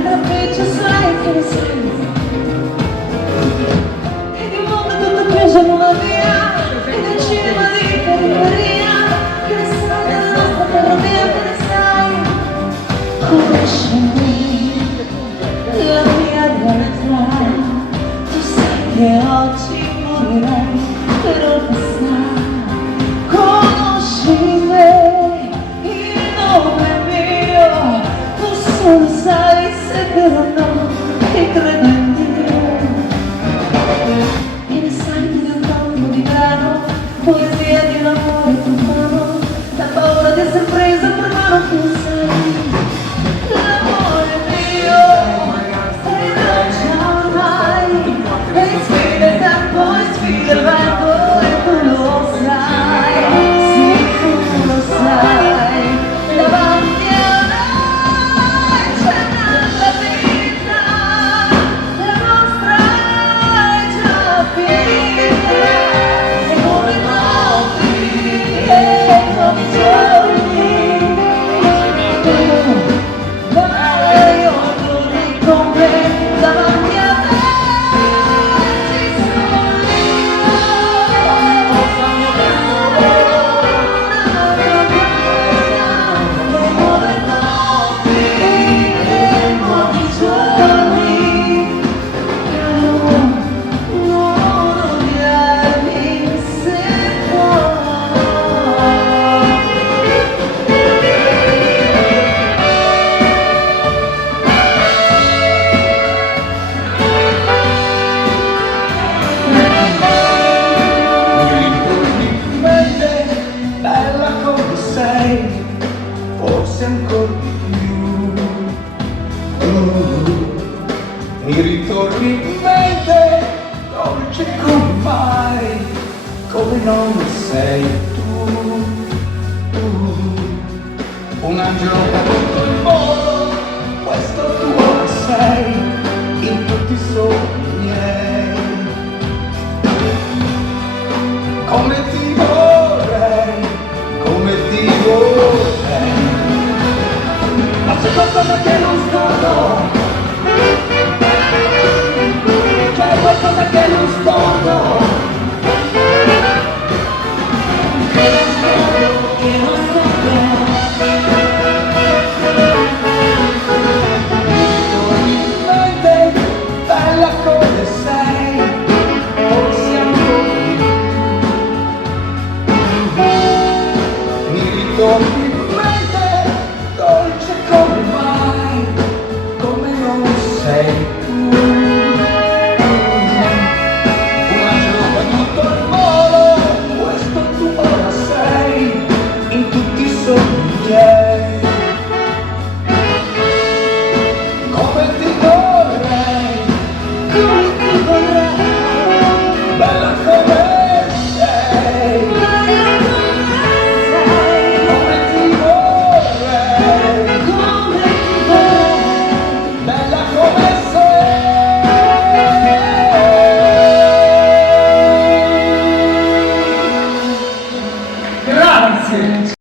che trafficcio sai che ne sei. E di un mondo tutto chiuso in una via, e del cinema di periferia, che ne sai della nostra terra mia, che ne sai. Conoscimi la mia realtà, tu sai che oggi morirai per un passato. Conosci me, il nome mio, tu solo sai se è vero o no che credo in Dio. E ne sai di un tondo di grano, poesia di un amore profano, la paura di essere presa per mano che non sai. L'amore mio, e non c'è ormai, e sfida il tempo, e sfida il vento, e tu lo sai. Davanti a noi c'è tanta vita, la nostra è già finita, e come notti e come giorni, ma io torni con me davanti a te. Forse ancora di più, mi ritorni in mente, dolce come mai, come non sei tu, un angelo caduto in volo, questo tu ora sei, in tutti i sogni miei, come ti vorrei, come ti vorrei. Ma c'è qualcosa che non scordo, c'è qualcosa che non scordo, che non scordo, che non scordo. Mi mente, bella come sei, forse ancora di più, mi ritorni in mente, dolce come mai, come non sei tu, un angelo caduto al volo, questo tu ora sei, in tutti i sogni miei, come ti vorrei, come ti vorrei, bella come sei. Grazie!